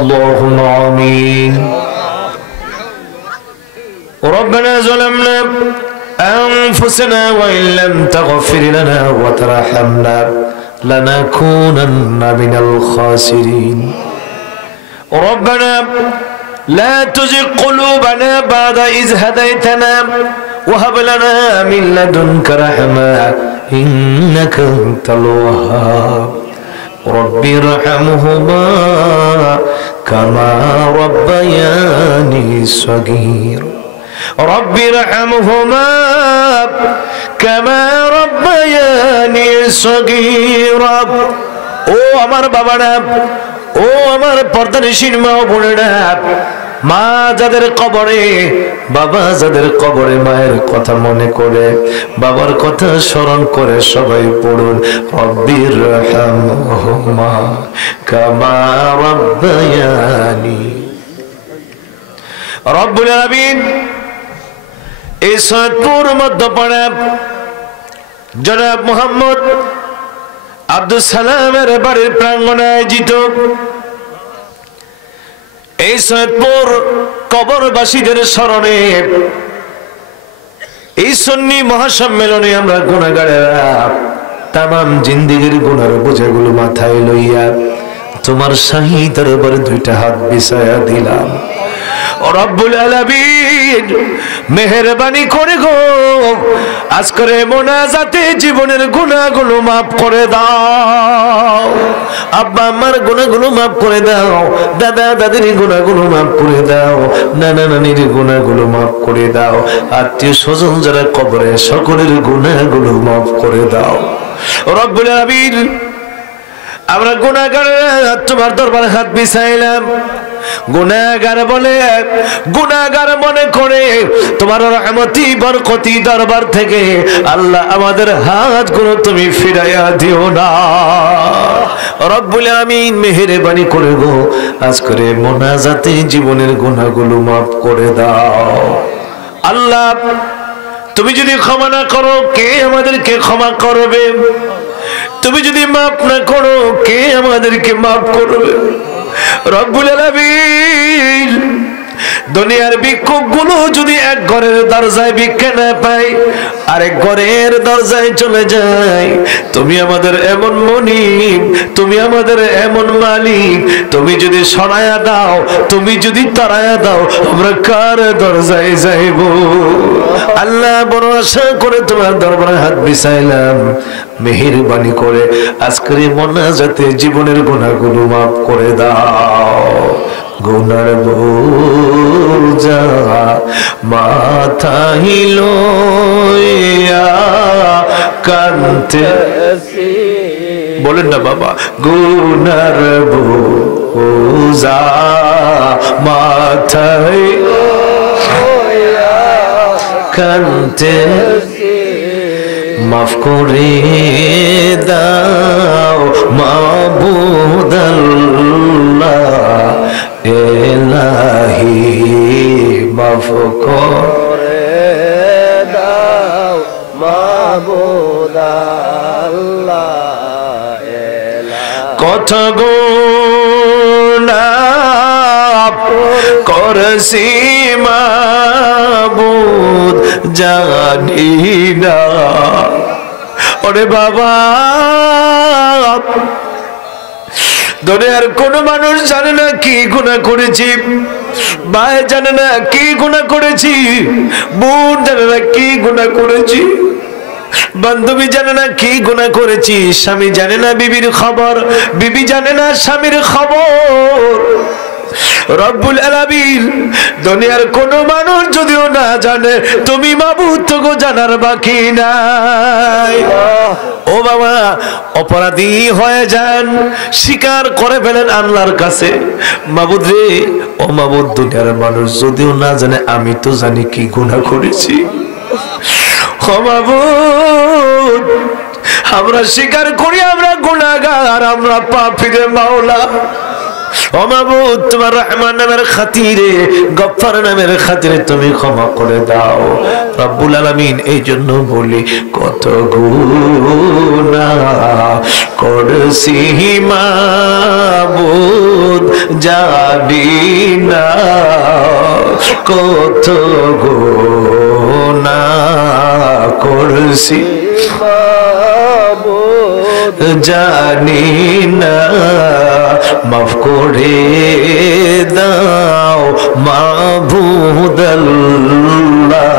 اللهم آمين. ربنا ظلمنا أنفسنا وإن لم تغفر لنا وترحمنا لنكونن من الخاسرين. ربنا لا تزغ قلوبنا بعد إذ هديتنا وهب لنا من لدنك رحمة إنك أنت الوهاب. رب ارحمهما كما ربياني صغير. رب ارحمهما كما ربياني صغيرا. ও আমার বাবারা, ও আমার পর্দানিশীন মা বোনেরা, মা যাদের কবরে, বাবা যাদের কবরে মায়ের কথা মনে করে, বাবার কথা স্মরণ করে সবাই পড়ুন রব্বির রহমহুমা কামা রব্বায়ানি। রব্বুল আলামিন এই সৈয়দপুর মধ্যপাড়া জনাব মোহাম্মদ আব্দুল সালামের বাড়ির প্রাঙ্গণে আয়োজিত এই সৈয়দপুর কবরবাসীদের স্মরণে এই সুন্নি মহাসম্মেলনে আমরা গুনাহগারেরা তামাম জিন্দেগীর গুনার বোঝাগুলো মাথায় লইয়া তোমার শাহী দরবারে দুইটা হাত বিছায়া দিলাম। রব্বুল আলামিন মেহেরবানি করে গো আজকের মোনাজাতে জীবনের গুনাহগুলো মাফ করে দাও। আব্বা আম্মার গুনাহগুলো মাফ করে দাও, দাদা দাদির গুনাহগুলো মাফ করে দাও, নানা নানির গুনাহগুলো মাফ করে দাও, আত্মীয় স্বজন যারা কবরে সকলের গুনাহগুলো মাফ করে দাও। রব্বুল আলামিন আমরা গুনাহগারেরা তোমার দরবারে হাত বিছাইলাম। গুনাহগার বলে, গুনাহগার মনে করে তোমার রহমতি বরকতি দরবার থেকে আল্লাহ আমাদের হাতগুলো তুমি ফিরাইয়া দিও না। রব্বুল আমিন মেহেরবানি করে গো আজকের মোনাজাতে জীবনের গুনাহগুলো মাফ করে দাও। আল্লাহ তুমি যদি ক্ষমা না করো কে আমাদেরকে ক্ষমা করবে? তুমি যদি মাফ না করো কে আমাদেরকে মাফ করবে? রব্বুল আলামিন দুনিয়ার ভিক্ষুকগুলো যদি এক ঘরের দরজায় ভিক্ষা না পায় আরেক ঘরের দরজায় চলে যায়, তুমি আমাদের এমন মনিব, তুমি আমাদের এমন মালিক, তুমি যদি সরায়া দাও, তুমি যদি তাড়ায়া দাও, আমরা কার দরজায় যাইব? আল্লাহ বড় আশা করে তোমার দরবারে হাত বিছাইলাম, মেহেরবানি করে আজকের মোনাজাতে জীবনের গুনাহগুলো মাফ করে দাও। গুনার বোঝা মাথায় লইয়া কাঁদতেছি, বলেন না বাবা, গুনার বোঝা মাথায় লইয়া কাঁদতেছি, মাফ করে দাও মাবুদ আল্লাহ ইলাহি, মাফ করে দাও মাবুদ আল্লাহ ইলাহি। কত গুনাহ করেছি মাবুদ জানি না। ওরে বাবা, দুনিয়ার কোন মানুষ জানে না কি গুনাহ করেছি, ভাই জানে না কি গুনাহ করেছি, বোন জানে না কি গুনাহ করেছি, বান্ধবী জানে না কি গুনাহ করেছি, স্বামী জানে না বিবির খবর, বিবি জানে না স্বামীর খবর। রব্বুল আলামিন দুনিয়ার কোন মানুষ যদিও না জানে, তুমি মাবুদ তোকে জানার বাকি নাই। ও বাবা, অপরাধী হয়ে যান, স্বীকার করে ফেলেন আল্লাহর কাছে, মাবুদ রে, ও মাবুদ দুনিয়ার মানুষ যদিও না জানে, আমি তো জানি কি গুনাহ করেছি। ও মাবুদ, আমরা স্বীকার করি আমরা গুনাহগার, আমরা পাপী রে মাওলা। ও মাবুদ তোমার রহমান নামের খাতিরে গফফার নামের খাতিরে তুমি ক্ষমা করে দাও রব্বুল আলামিন। এই জন্য বলি কত গুনাহ করছি মাবুদ জানি না, কত গুনাহ করছি জানি না, মাফ করে দাও মাবুদ আল্লাহ,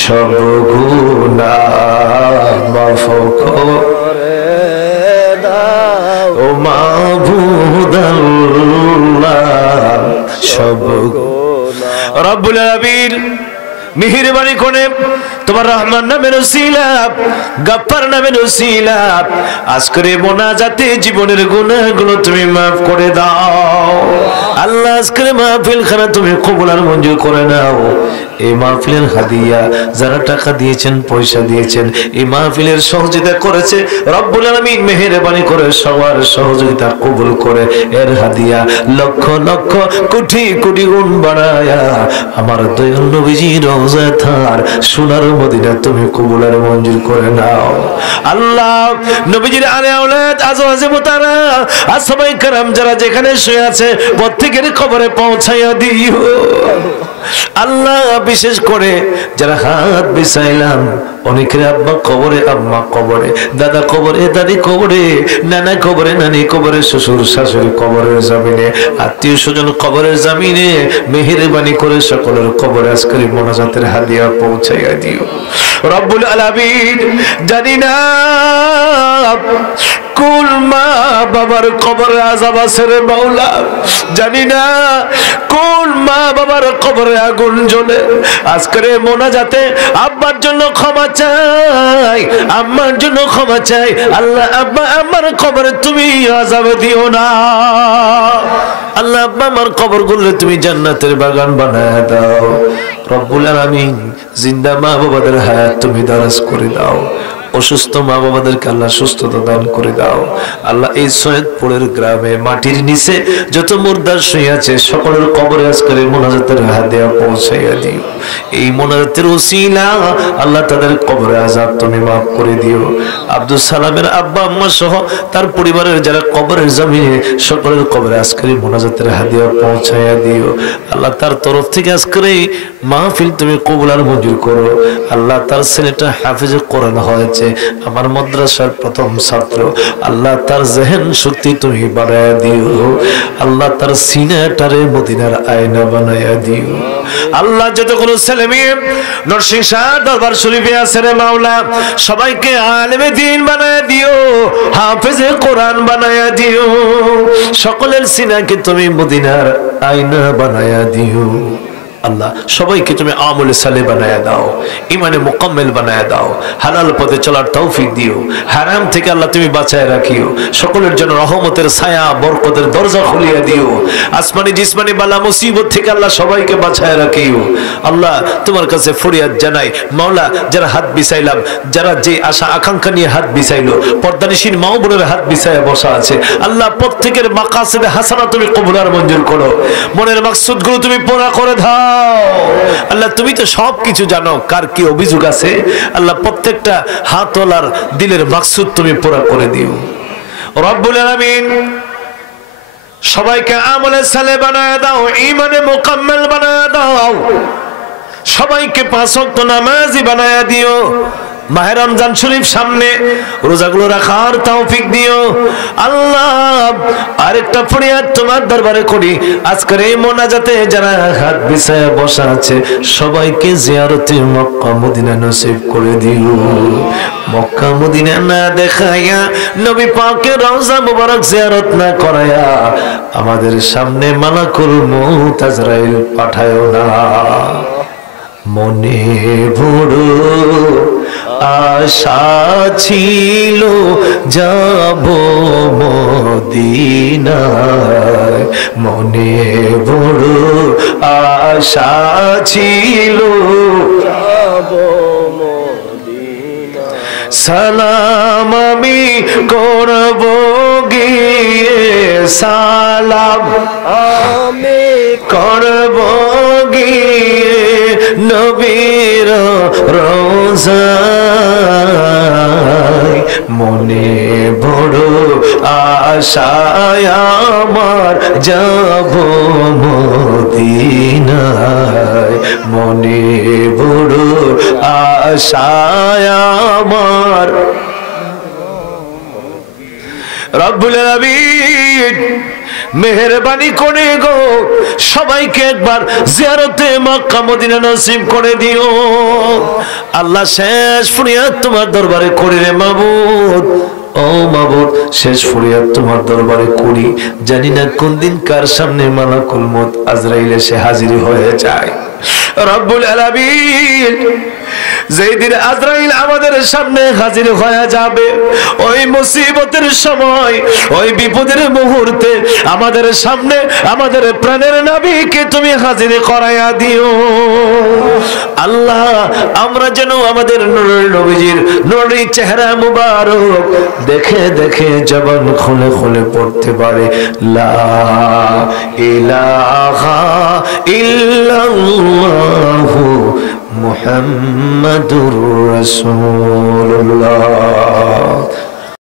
সব গুনাহ মাফ করে দাও ও মাবুদ আল্লাহ, সব গুনাহ। রব্বুল আলামিন মেহেরবানি করে তোমার রহমান নামের উসিলা গফফার নামের উসিলা আজকের মোনাজাতে জীবনের গুনাহগুলো তুমি maaf করে দাও আল্লাহ। আজকের মাহফিল খানা তুমি কবুল আর মঞ্জুর করে নাও। এই মাহফিলের হাদিয়া যারা টাকা দিয়েছেন পয়সা দিয়েছেন এই মাহফিলের সহযোগিতা করেছে রব্বুল আলামিন মেহেরবানি করে সবার সহযোগিতা কবুল করে এর হাদিয়া লক্ষ লক্ষ কোটি কোটি গুণ বাড়ায়া আমার দয়াল নবীজির রওজা থার সোনার মদিনা তুমি কবুল আর মঞ্জুর করে নাও আল্লাহ। নবীজির আলে আওলাদ আজওয়াজে মুতারা আসহাবায়ে কেরাম যারা যেখানে শুয়ে আছে প্রত্যেকের কবরে পৌঁছায়া দিও আল্লাহ। বিশেষ করে যারা হাত বিছাইলাম অনেকের আব্বা কবরে আম্মা কবরে দাদা কবরে দাদি কবরে নানা কবরে নানি কবরে শ্বশুর শাশুড়ি কবরের জমিনে আত্মীয় স্বজন কবরের জমিনে মেহেরবানি করে সকলের কবরে আজকের মোনাজাতের হাদিয়া পৌঁছাইয়া দিও রব্বুল আলামিন। জানি না কোন মা বাবার কবরে আযাব আছে রে মাওলা, জানি না কোন মা বাবার কবরে আগুন জ্বলে। আজকের মোনাজাতে আব্বার জন্য ক্ষমা চাই আম্মার জন্য ক্ষমা চাই আল্লাহ। আব্বা আম্মার কবরে তুমি আযাব দিও না আল্লাহ। আব্বা আমার কবর গুলো তুমি জান্নাতের বাগান বানায় দাও রব্বুল আলামিন। জিন্দা মা বাবাদের হায়াত তুমি দারাজ করে দাও, অসুস্থ মা বাবাদেরকে আল্লাহ সুস্থতা দান করে দাও আল্লাহ। এই সৈয়দপুরের গ্রামে মাটির নিচে যত মুর্দার শুয়ে আছে সকলের কবরে আজকের মোনাজাতের হাদিয়া পৌঁছাইয়া দিও। এই মোনাজাতের উসিলা আল্লাহ তাদের কবরে আযাব তুমি মাফ করে দিও। আব্দুল সালামের আব্বা আম্মা সহ তার পরিবারের যারা কবরের জমিনে সকলের কবরে আজকের মোনাজাতের হাদিয়া পৌঁছাইয়া দিও আল্লাহ। তার তরফ থেকে আজকের এই মাহফিল তুমি কবুল আর মঞ্জুর করো আল্লাহ। তার ছেলেটা হাফেজে কোরআন হয়েছে আমার মাদ্রাসার প্রথম ছাত্র আল্লাহ। তার জেহেন শক্তি তুমি বাড়ায়া দিও আল্লাহ। তার সিনাটারে মদিনার আয়না বানায়া দিও আল্লাহ। যতগুলো ছেলে মেয়ে নরসিংহ দরবার শরীফে আছে রে মাওলা সবাইকে আলেমে দ্বীন বানায়া দিও, হাফেজে কোরআন বানায়া দিও। সকলের সিনাকে তুমি মদিনার আয়না বানায়া দিও আল্লাহ। সবাইকে তুমি আমলে সালে বানায়া দাও, ইমানে মুকাম্মেল বানায়া দাও, হালাল পথে চলার তৌফিক দিও, হারাম থেকে আল্লাহ তুমি বাঁচায় রাখিও। সকলের জন্য রহমতের ছায়া বরকতের দরজা খুলিয়ে দিও। আসমানি জিসমানি বালা মুসিবত থেকে আল্লাহ সবাইকে বাঁচায় রাখিও আল্লাহ। তোমার কাছে ফরিয়াদ জানাই মাওলা, যারা হাত বিছাইলাম, যারা যে আশা আকাঙ্ক্ষা নিয়ে হাত বিছাইলো, পর্দানিশীন মা বোনের হাত বিছায়া বসা আছে আল্লাহ, প্রত্যেকের মাকাসিদে হাসানা তুমি কবুল আর মঞ্জুর করো। মনের মাকসুদগুলো তুমি পুরা করে দাও আল্লাহ। তুমি তো সবকিছু জানো কার কি অভিযোগ আছে আল্লাহ। প্রত্যেকটা হাতওয়ালার দিলের মাকসুদ তুমি পুরা করে দিও রব্বুল আলামিন। সবাইকে আমলে সালে বানায় দাও, ঈমানে মুকাম্মেল বানায় দাও, সবাইকে পাঁচ ওয়াক্ত নামাজি বানায় দিও। মাহে রমজান শরীফ সামনে, রোজাগুলো রাখার তৌফিক দিও আল্লাহ। আরেকটা ফরিয়াদ তোমার দরবারে করি, আজকের এই মোনাজাতে যারা হাত বিছায়া বসা আছে সবাইকে জিয়ারতে মক্কা মদিনা নসিব করে দিও। মক্কা মদিনা না দেখাইয়া নবী পাকের রওজা মুবারক জিয়ারত না করায়া আমাদের সামনে মালাকুল মউত আজরাইল পাঠায়ো না। মনে বড় আশা ছিল যাব মদিনায়, মনে বড় আশা ছিল যাব মদিনায়। সালাম আমি করব গিয়ে সালাম আমি করব গিয়ে নবীর রোজায় মনে বড় আশায় আমার যাব মদিনায় মনে বড় আশায় আমার রব্বুল আলামিন মেহেরবানি করে গো সবাইকে একবার জিয়ারতে মক্কা মদিনা নসিব করে দিও আল্লাহ শেষ ফরিয়াদ তোমার দরবারে করি রে মাবুদ ও মাবুদ শেষ ফরিয়াদ তোমার দরবারে করি জানি না কোন দিন কার সামনে মালাকুল মউত আজরাইল এসে হাজির হয়ে যায় রব্বুল আলামিন যেদিন আজরাইল আমাদের সামনে হাজির হয়ে যাবে ওই মুসিবতের সময় ওই বিপদের মুহূর্তে আমাদের সামনে আমাদের প্রাণের নবীকে তুমি হাজির করায়া দিও আল্লাহ আমরা যেন আমাদের নূরের নবীজির নূরের চেহারা মুবারক দেখে দেখে জবান খুলে খুলে পড়তে পারে লা ইলাহা ইল্লাল্লাহু মুহাম্মাদুর রাসূলুল্লাহ